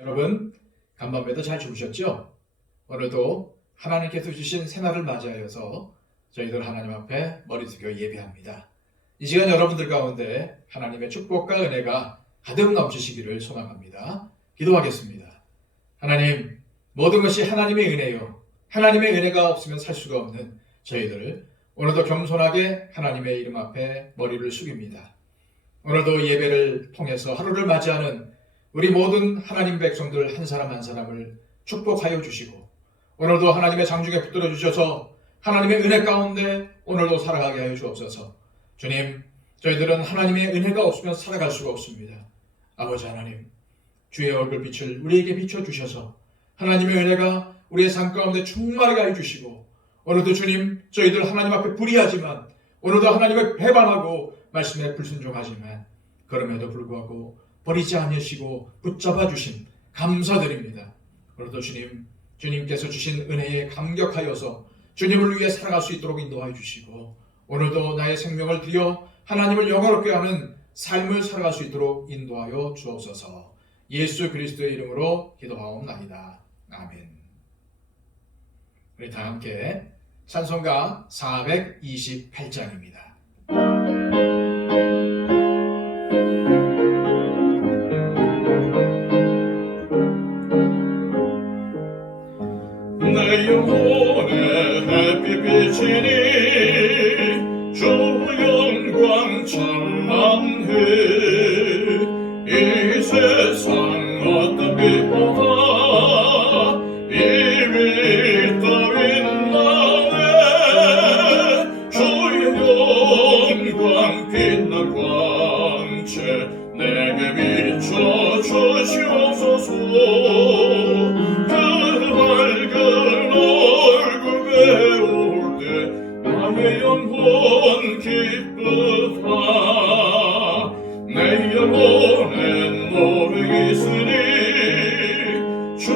여러분, 간밤에도 잘 주무셨죠? 오늘도 하나님께서 주신 새날을 맞이하여서 저희들 하나님 앞에 머리 숙여 예배합니다. 이 시간 여러분들 가운데 하나님의 축복과 은혜가 가득 넘치시기를 소망합니다. 기도하겠습니다. 하나님, 모든 것이 하나님의 은혜요. 하나님의 은혜가 없으면 살 수가 없는 저희들 오늘도 겸손하게 하나님의 이름 앞에 머리를 숙입니다. 오늘도 예배를 통해서 하루를 맞이하는 우리 모든 하나님 백성들 한 사람 한 사람을 축복하여 주시고 오늘도 하나님의 장중에 붙들어 주셔서 하나님의 은혜 가운데 오늘도 살아가게 하여 주옵소서. 주님, 저희들은 하나님의 은혜가 없으면 살아갈 수가 없습니다. 아버지 하나님, 주의 얼굴빛을 우리에게 비춰주셔서 하나님의 은혜가 우리의 삶 가운데 충만하게 하여 주시고 오늘도 주님, 저희들 하나님 앞에 불의하지만 오늘도 하나님을 배반하고 말씀에 불순종하지만 그럼에도 불구하고 버리지 않으시고 붙잡아 주심 감사드립니다. 오늘도 주님께서 주신 은혜에 감격하여서 주님을 위해 살아갈 수 있도록 인도하여 주시고 오늘도 나의 생명을 드려 하나님을 영화롭게 하는 삶을 살아갈 수 있도록 인도하여 주옵소서. 예수 그리스도의 이름으로 기도하옵나이다. 아멘. 우리 다 함께 찬송가 428장입니다. 내 영혼의 햇빛 비치니 주 영광 찬란해. 이 세상 어떤 빛보다 이미 떠있는 나네. 주의 영광 빛난 광채 내게 비춰 주시옵소서. 나의 영혼 기쁘다. 내 영혼엔 노래 있으니 주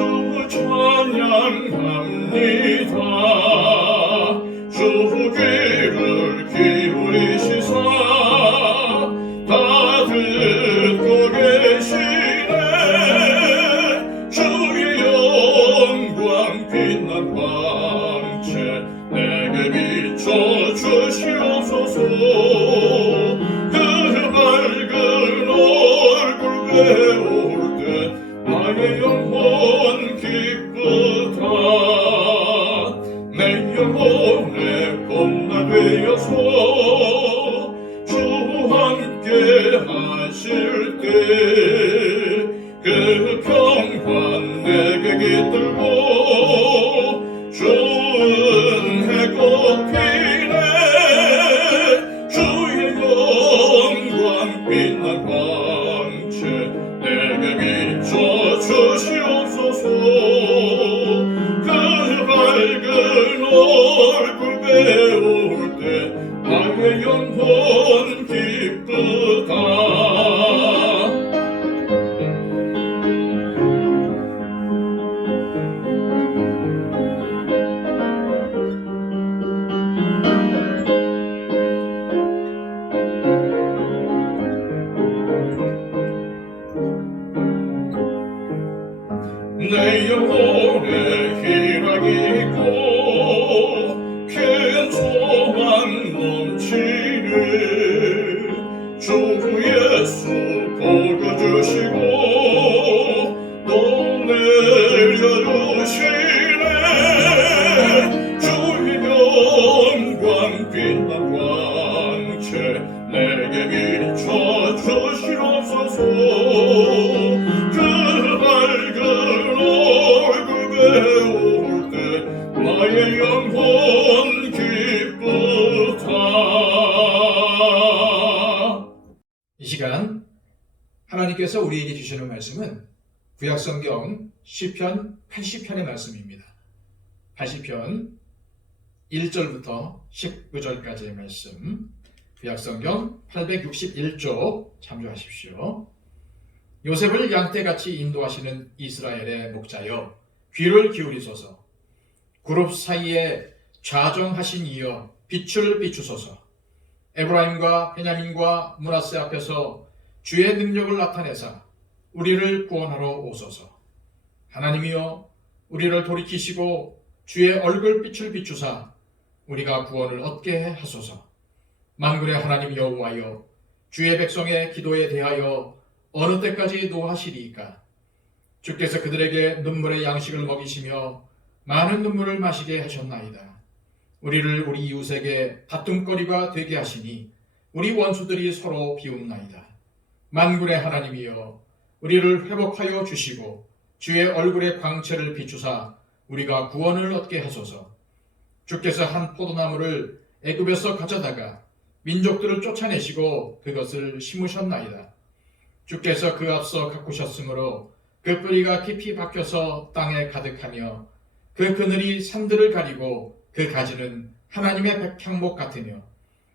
찬양합니다. 주 귀를 기울이시사 다 듣고 계시네. 주의 영광 빛난 광채 내게 비춰 주시옵소서. 그 밝은 얼굴 배울 때 나의 영혼 기쁘다. 내 영혼의 봄날 되어서 주 함께 하실 때 그 평화 내게 깃들고 주은 해꽃 피네. 주의 영광 빛난 광채 내게 비춰 주시옵소서. 그 밝은 얼굴 배울 때 나의 영혼 기쁘다. 내 영혼에 희락이 있고 큰 소망 넘치네. 주 예수 복여주시고 또 내려주시네. 주의 영광 빛난 광채 내게 비춰 주시옵소서. 배울 때 나의 영혼 기쁘다. 이 시간 하나님께서 우리에게 주시는 말씀은 구약성경 시편 80편의 말씀입니다. 80편 1절부터 19절까지의 말씀, 구약성경 861쪽 참조하십시오. 요셉을 양떼같이 인도하시는 이스라엘의 목자여 귀를 기울이소서. 그룹 사이에 좌정하신 이여 빛을 비추소서. 에브라임과 베냐민과 므낫세 앞에서 주의 능력을 나타내사 우리를 구원하러 오소서. 하나님이여 우리를 돌이키시고 주의 얼굴빛을 비추사 우리가 구원을 얻게 하소서. 만군의 하나님 여호와여 주의 백성의 기도에 대하여 어느 때까지 노하시리이까? 주께서 그들에게 눈물의 양식을 먹이시며 많은 눈물을 마시게 하셨나이다. 우리를 우리 이웃에게 다툼거리가 되게 하시니 우리 원수들이 서로 비웃나이다. 만군의 하나님이여 우리를 회복하여 주시고 주의 얼굴의 광채를 비추사 우리가 구원을 얻게 하소서. 주께서 한 포도나무를 애굽에서 가져다가 민족들을 쫓아내시고 그것을 심으셨나이다. 주께서 그 앞서 가꾸셨으므로 그 뿌리가 깊이 박혀서 땅에 가득하며 그 그늘이 산들을 가리고 그 가지는 하나님의 백향목 같으며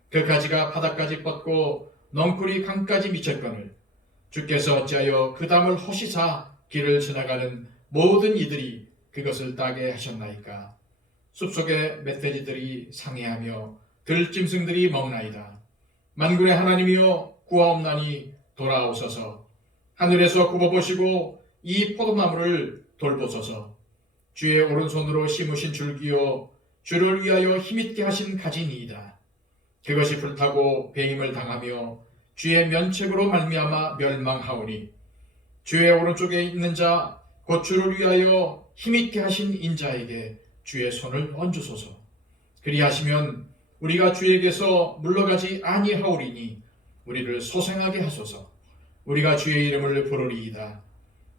그 가지가 바닥까지 뻗고 넝쿨이 강까지 미쳤거늘 주께서 어찌하여 그 담을 허시사 길을 지나가는 모든 이들이 그것을 따게 하셨나이까? 숲속의 멧돼지들이 상해하며 들짐승들이 먹나이다. 만군의 하나님이여 구하옵나니 돌아오소서. 하늘에서 굽어보시고 이 포도나무를 돌보소서. 주의 오른손으로 심으신 줄기요 주를 위하여 힘있게 하신 가지니이다. 그것이 불타고 배임을 당하며 주의 면책으로 말미암아 멸망하오니 주의 오른쪽에 있는 자 곧 주를 위하여 힘있게 하신 인자에게 주의 손을 얹으소서. 그리하시면 우리가 주에게서 물러가지 아니하오리니 우리를 소생하게 하소서. 우리가 주의 이름을 부르리이다.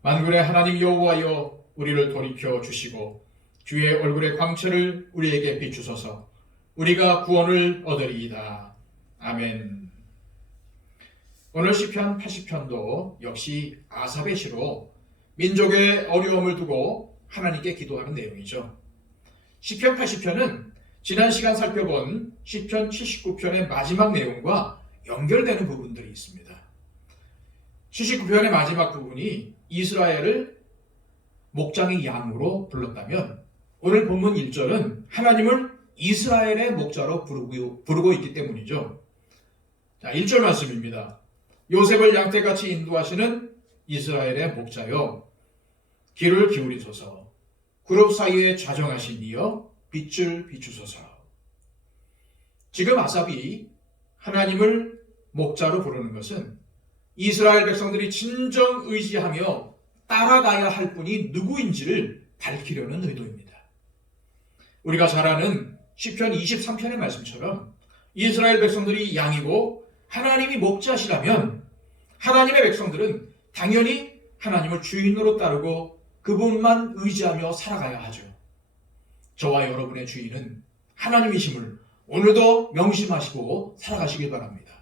만군의 하나님 여호와여 우리를 돌이켜 주시고 주의 얼굴의 광채를 우리에게 비추소서. 우리가 구원을 얻으리이다. 아멘. 오늘 시편 80편도 역시 아삽의 시로 민족의 어려움을 두고 하나님께 기도하는 내용이죠. 시편 80편은 지난 시간 살펴본 시편 79편의 마지막 내용과 연결되는 부분들이 있습니다. 79편의 마지막 부분이 이스라엘을 목장의 양으로 불렀다면 오늘 본문 1절은 하나님을 이스라엘의 목자로 부르고 있기 때문이죠. 자, 1절 말씀입니다. 요셉을 양떼같이 인도하시는 이스라엘의 목자여 귀를 기울이소서. 그룹 사이에 좌정하신 이여 빛을 비추소서. 지금 아삽이 하나님을 목자로 부르는 것은 이스라엘 백성들이 진정 의지하며 따라가야 할 분이 누구인지를 밝히려는 의도입니다. 우리가 잘 아는 시편 23편의 말씀처럼 이스라엘 백성들이 양이고 하나님이 목자시라면 하나님의 백성들은 당연히 하나님을 주인으로 따르고 그분만 의지하며 살아가야 하죠. 저와 여러분의 주인은 하나님이심을 오늘도 명심하시고 살아가시길 바랍니다.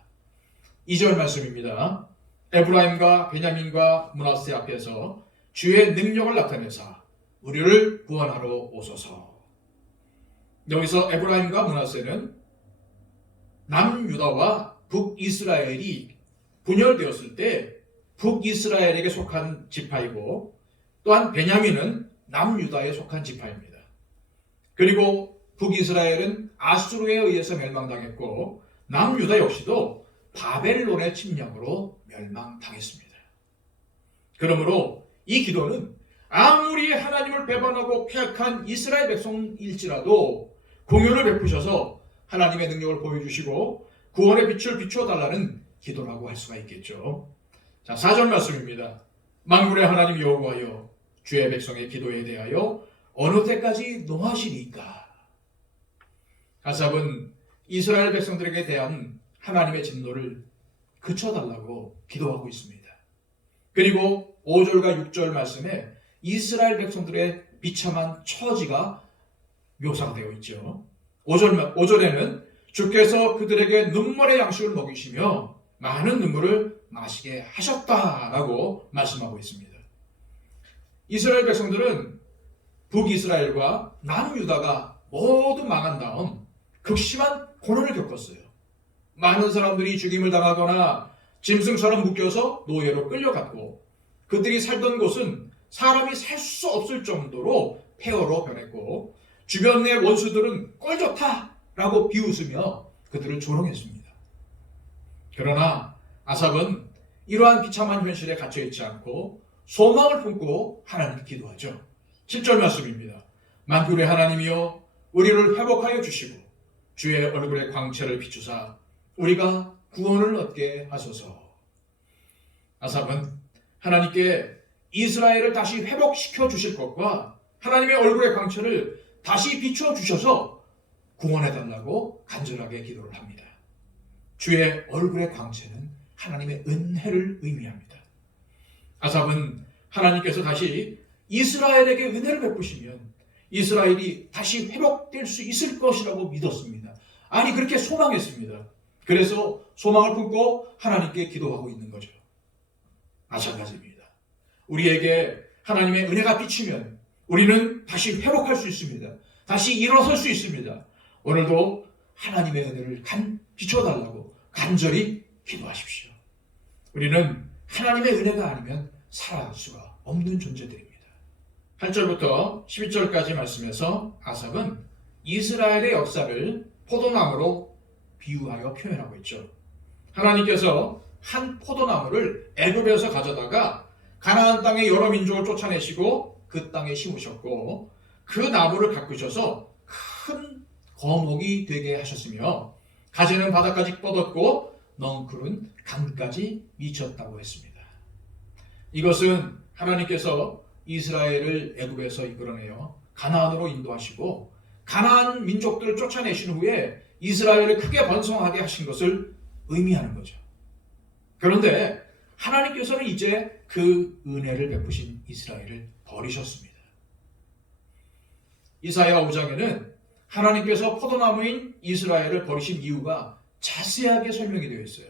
2절 말씀입니다. 에브라임과 베냐민과 므낫세 앞에서 주의 능력을 나타내사 우리를 구원하러 오소서. 여기서 에브라임과 므낫세는 남유다와 북이스라엘이 분열되었을 때 북이스라엘에게 속한 지파이고 또한 베냐민은 남유다에 속한 지파입니다. 그리고 북이스라엘은 아수르에 의해서 멸망당했고 남유다 역시도 바벨론의 침략으로 멸망당했습니다. 그러므로 이 기도는 아무리 하나님을 배반하고 폐악한 이스라엘 백성일지라도 공효를 베푸셔서 하나님의 능력을 보여주시고 구원의 빛을 비춰달라는 기도라고 할 수가 있겠죠. 자, 4절 말씀입니다. 만군의 하나님 여호와여 주의 백성의 기도에 대하여 어느 때까지 노하시리까? 아삽은 이스라엘 백성들에게 대한 하나님의 진노를 그쳐달라고 기도하고 있습니다. 그리고 5절과 6절 말씀에 이스라엘 백성들의 비참한 처지가 묘사가 되어 있죠. 5절에는 주께서 그들에게 눈물의 양식을 먹이시며 많은 눈물을 마시게 하셨다라고 말씀하고 있습니다. 이스라엘 백성들은 북이스라엘과 남유다가 모두 망한 다음 극심한 고난을 겪었어요. 많은 사람들이 죽임을 당하거나 짐승처럼 묶여서 노예로 끌려갔고 그들이 살던 곳은 사람이 살 수 없을 정도로 폐허로 변했고 주변 내 원수들은 꼴 좋다라고 비웃으며 그들을 조롱했습니다. 그러나 아삽은 이러한 비참한 현실에 갇혀있지 않고 소망을 품고 하나님께 기도하죠. 7절 말씀입니다. 만군의 하나님이여 우리를 회복하여 주시고 주의 얼굴의 광채를 비추사 우리가 구원을 얻게 하소서. 아삽은 하나님께 이스라엘을 다시 회복시켜 주실 것과 하나님의 얼굴의 광채를 다시 비추어 주셔서 구원해달라고 간절하게 기도를 합니다. 주의 얼굴의 광채는 하나님의 은혜를 의미합니다. 아삽은 하나님께서 다시 이스라엘에게 은혜를 베푸시면 이스라엘이 다시 회복될 수 있을 것이라고 믿었습니다. 아니 그렇게 소망했습니다. 그래서 소망을 품고 하나님께 기도하고 있는 거죠. 마찬가지입니다. 우리에게 하나님의 은혜가 비치면 우리는 다시 회복할 수 있습니다. 다시 일어설 수 있습니다. 오늘도 하나님의 은혜를 비춰달라고 간절히 기도하십시오. 우리는 하나님의 은혜가 아니면 살아갈 수가 없는 존재들입니다. 8절부터 11절까지 말씀에서 아삽은 이스라엘의 역사를 포도나무로 비유하여 표현하고 있죠. 하나님께서 한 포도나무를 애굽에서 가져다가 가나안 땅의 여러 민족을 쫓아내시고 그 땅에 심으셨고 그 나무를 가꾸셔서 큰 거목이 되게 하셨으며 가지는 바다까지 뻗었고 넝쿨은 강까지 미쳤다고 했습니다. 이것은 하나님께서 이스라엘을 애굽에서 이끌어내어 가나안으로 인도하시고 가나안 민족들을 쫓아내신 후에 이스라엘을 크게 번성하게 하신 것을 의미하는 거죠. 그런데 하나님께서는 이제 그 은혜를 베푸신 이스라엘을 버리셨습니다. 이사야 5장에는 하나님께서 포도나무인 이스라엘을 버리신 이유가 자세하게 설명이 되어 있어요.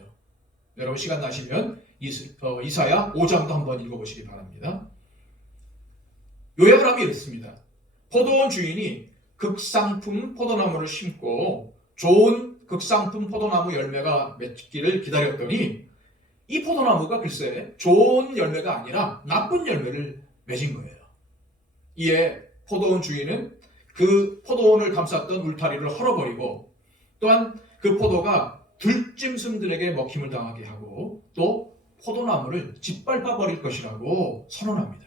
여러분 시간 나시면 이사야 5장도 한번 읽어보시기 바랍니다. 요약을 하면 이렇습니다. 포도원 주인이 극상품 포도나무를 심고 좋은 극상품 포도나무 열매가 맺기를 기다렸더니 이 포도나무가 글쎄 좋은 열매가 아니라 나쁜 열매를 맺은 거예요. 이에 포도원 주인은 그 포도원을 감쌌던 울타리를 헐어버리고 또한 그 포도가 들짐승들에게 먹힘을 당하게 하고 또 포도나무를 짓밟아 버릴 것이라고 선언합니다.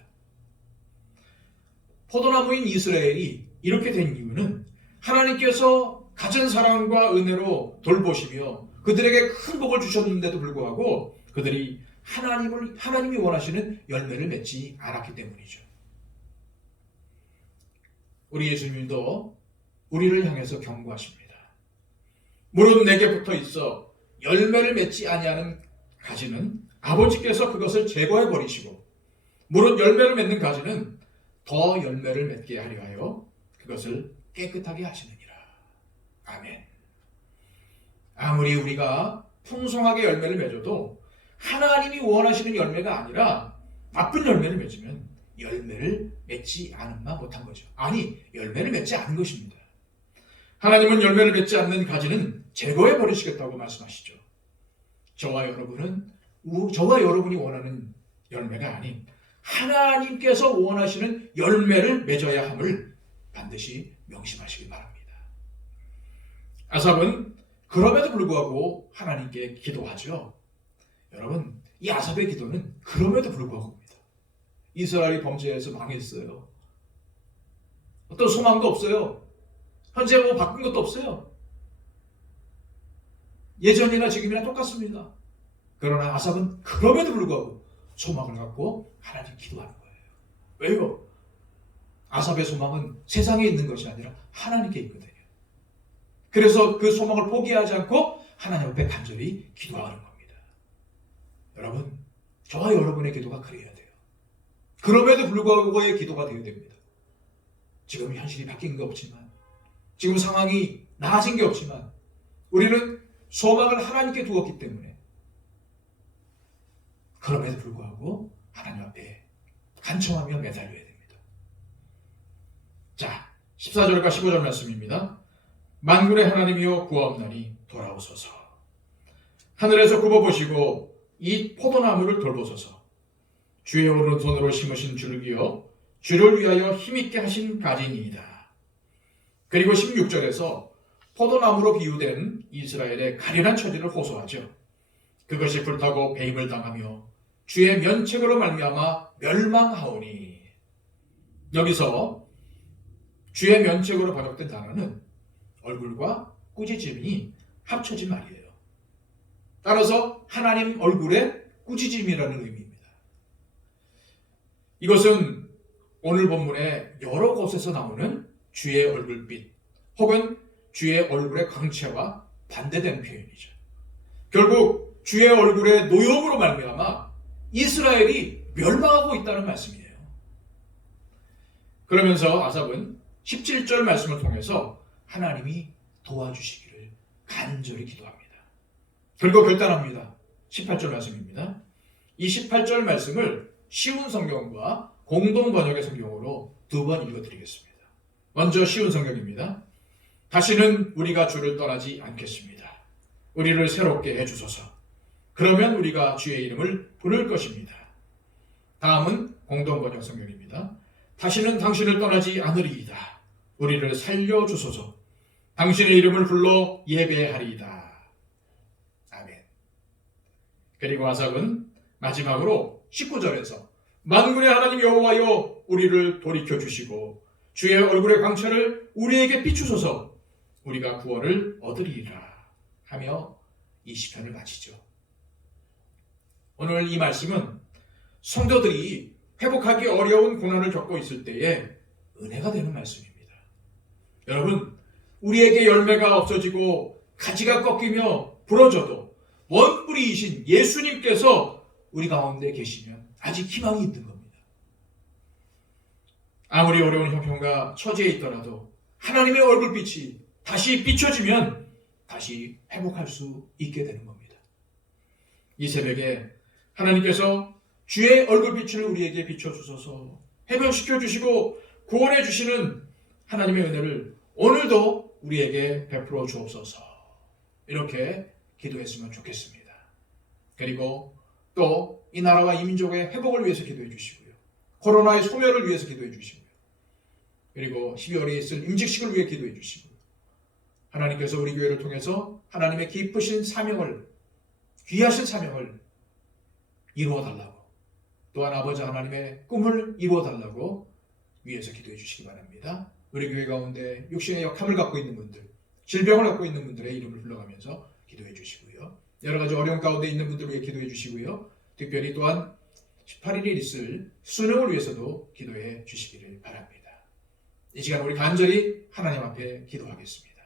포도나무인 이스라엘이 이렇게 된 이유는 하나님께서 가진 사랑과 은혜로 돌보시며 그들에게 큰 복을 주셨는데도 불구하고 그들이 하나님이 원하시는 열매를 맺지 않았기 때문이죠. 우리 예수님도 우리를 향해서 경고하십니다. 무릇 내게 붙어 있어 열매를 맺지 아니하는 가지는 아버지께서 그것을 제거해 버리시고 무릇 열매를 맺는 가지는 더 열매를 맺게 하려 하여 그것을 깨끗하게 하시느니라. 아멘. 아무리 우리가 풍성하게 열매를 맺어도 하나님이 원하시는 열매가 아니라 나쁜 열매를 맺으면 열매를 맺지 않은마 못한 거죠. 아니, 열매를 맺지 않은 것입니다. 하나님은 열매를 맺지 않는 가지는 제거해 버리시겠다고 말씀하시죠. 저와 여러분이 원하는 열매가 아닌 하나님께서 원하시는 열매를 맺어야 함을 반드시 명심하시기 바랍니다. 아삽은 그럼에도 불구하고 하나님께 기도하죠. 여러분, 이 아삽의 기도는 그럼에도 불구하고입니다. 이스라엘이 범죄해서 망했어요. 어떤 소망도 없어요. 현재 뭐 바꾼 것도 없어요. 예전이나 지금이나 똑같습니다. 그러나 아삽은 그럼에도 불구하고 소망을 갖고 하나님 기도하는 거예요. 왜요? 아삽의 소망은 세상에 있는 것이 아니라 하나님께 있거든요. 그래서 그 소망을 포기하지 않고 하나님 앞에 간절히 기도하는 겁니다. 여러분, 저와 여러분의 기도가 그래야 돼요. 그럼에도 불구하고의 기도가 되어야 됩니다. 지금 현실이 바뀐 게 없지만, 지금 상황이 나아진 게 없지만 우리는 소망을 하나님께 두었기 때문에 그럼에도 불구하고 하나님 앞에 간청하며 매달려야 됩니다. 자, 14절과 15절 말씀입니다. 만군의 하나님이여 구하옵나니 돌아오소서. 하늘에서 굽어보시고 이 포도나무를 돌보소서. 주의 오른손으로 심으신 줄기여 주를 위하여 힘있게 하신 가지니이다. 그리고 16절에서 포도나무로 비유된 이스라엘의 가련한 처지를 호소하죠. 그것이 불타고 배임을 당하며 주의 면책으로 말미암아 멸망하오니. 여기서 주의 면책으로 번역된 단어는 얼굴과 꾸짖음이 합쳐진 말이에요. 따라서 하나님 얼굴에 꾸짖음이라는 의미입니다. 이것은 오늘 본문의 여러 곳에서 나오는 주의 얼굴빛 혹은 주의 얼굴의 광채와 반대되는 표현이죠. 결국 주의 얼굴의 노역으로 말미암아 이스라엘이 멸망하고 있다는 말씀이에요. 그러면서 아삽은 17절 말씀을 통해서 하나님이 도와주시기를 간절히 기도합니다. 결국 결단합니다. 18절 말씀입니다. 이 18절 말씀을 쉬운 성경과 공동 번역의 성경으로 두 번 읽어드리겠습니다. 먼저 쉬운 성경입니다. 다시는 우리가 주를 떠나지 않겠습니다. 우리를 새롭게 해주소서. 그러면 우리가 주의 이름을 부를 것입니다. 다음은 공동 번역 성경입니다. 다시는 당신을 떠나지 않으리이다. 우리를 살려주소서. 당신의 이름을 불러 예배하리이다. 아멘. 그리고 아삽은 마지막으로 19절에서 만군의 하나님 여호와여 우리를 돌이켜 주시고 주의 얼굴의 광채를 우리에게 비추소서. 우리가 구원을 얻으리라 하며 이 시편을 마치죠. 오늘 이 말씀은 성도들이 회복하기 어려운 고난을 겪고 있을 때에 은혜가 되는 말씀입니다. 여러분, 우리에게 열매가 없어지고 가지가 꺾이며 부러져도 원뿌리이신 예수님께서 우리 가운데 계시면 아직 희망이 있는 겁니다. 아무리 어려운 형편과 처지에 있더라도 하나님의 얼굴빛이 다시 비춰지면 다시 회복할 수 있게 되는 겁니다. 이 새벽에 하나님께서 주의 얼굴빛을 우리에게 비춰주셔서 해변시켜 주시고 구원해 주시는 하나님의 은혜를 오늘도 우리에게 베풀어 주옵소서. 이렇게 기도했으면 좋겠습니다. 그리고 또 이 나라와 이 민족의 회복을 위해서 기도해 주시고요. 코로나의 소멸을 위해서 기도해 주시고요. 그리고 12월에 있을 임직식을 위해 기도해 주시고요. 하나님께서 우리 교회를 통해서 하나님의 기쁘신 사명을, 귀하신 사명을 이루어 달라고, 또한 아버지 하나님의 꿈을 이루어 달라고 위해서 기도해 주시기 바랍니다. 우리 교회 가운데 육신의 역함을 갖고 있는 분들, 질병을 갖고 있는 분들의 이름을 불러가면서 기도해 주시고요. 여러 가지 어려움 가운데 있는 분들을 위해 기도해 주시고요. 특별히 또한 18일에 있을 수능을 위해서도 기도해 주시기를 바랍니다. 이 시간 우리 간절히 하나님 앞에 기도하겠습니다.